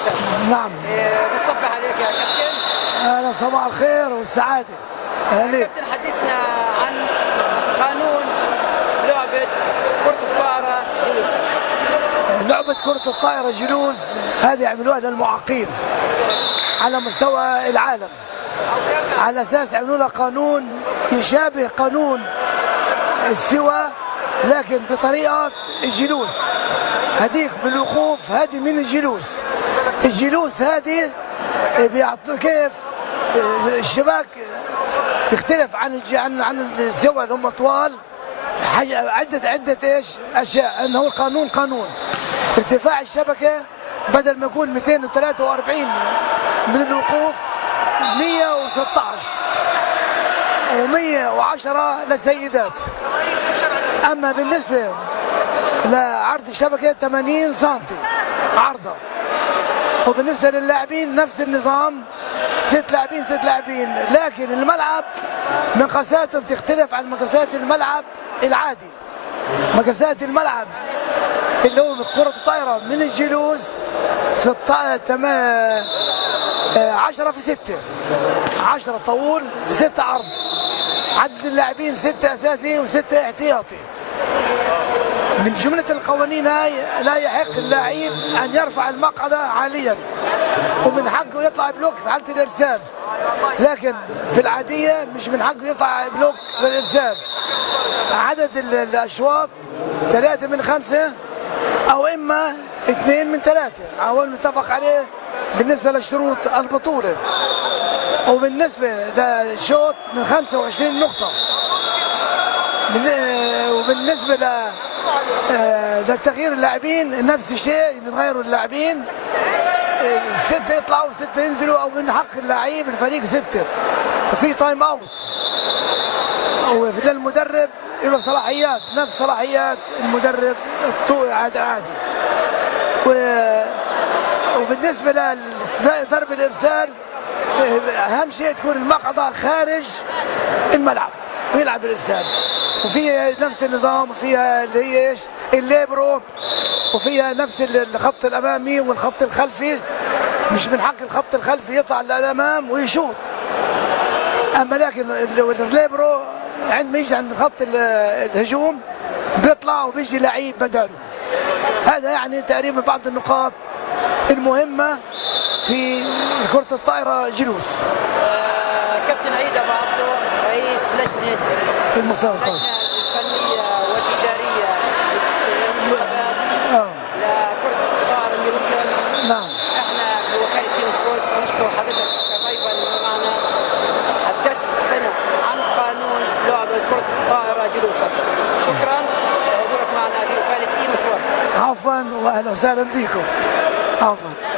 جلوسا. نعم. بنصبح عليك يا كابتن. اهلا، صباح الخير والسعاده. اهلا كابتن، حدثنا عن قانون لعبة كرة الطائرة جلوسا. لعبة كرة الطائرة جلوس هذه عملوها للمعاقين على مستوى العالم، على اساس عملوا لها قانون يشابه قانون السوى لكن بطريقة الجلوس. هذيك بالوقوف، هذه من الجلوس. الجلوس هذه بيعطوا كيف الشباك بيختلف عن السوى اللي هم طوال. عدة ايش اشياء، انه القانون قانون ارتفاع الشبكه بدل ما يكون 243 من الوقوف 116 و110 للسيدات. اما بالنسبه لعرض الشبكه 80 سم عرضها. وبالنسبه للاعبين نفس النظام، 6 لاعبين 6 لاعبين، لكن الملعب مقاساته بتختلف عن مقاسات الملعب العادي. مقاسات الملعب اللي هو كرة الطائرة من الجلوس 10 في 6، 10 طول 6 عرض. عدد اللاعبين 6 اساسي و6 احتياطي. من جملة القوانين هاي لا يحق اللاعب ان يرفع المقعدة عاليا، ومن حقه يطلع بلوك في حالة الارسال، لكن في العادية مش من حقه يطلع بلوك للارسال. عدد الاشواط 3 من 5 او اما 2 من 3 او المتفق عليه بالنسبة لشروط البطولة. وبالنسبة للشوط من 25 نقطة. وبالنسبة لتغيير اللاعبين نفس الشيء، يتغيروا اللاعبين 6 يطلعوا 6 ينزلوا، او من حق اللاعب الفريق 6. وفي تايم اوت. وللمدرب له صلاحيات نفس صلاحيات المدرب عادي. وبالنسبة لضرب الارسال اهم شيء تكون المقعدة خارج الملعب ويلعب الارسال. وفيها نفس النظام، وفيها اللي هي ايش الليبرو، وفيها نفس الخط الامامي والخط الخلفي. مش من حق الخط الخلفي يطلع للامام ويشوط. اما لكن الليبرو عندما يجي عند خط الهجوم بيطلع وبيجي لعيب بداله. هذا يعني تقريبا بعض النقاط المهمة في كرة الطائرة جلوس. كابتن عيد أبو عبدو، رئيس لجنة المسابقات الفنية والإدارية لكرة الطائرة جلوسا. نعم. احنا بوكالة تيم سبورت نشكر حضرتك كضيفا معنا، حدثتنا عن قانون لعبة كرة الطائرة جلوسا. شكرا لحضورك معنا في وكالة تيم سبورت. عفوا واهلا وسهلا بكم. عفوا.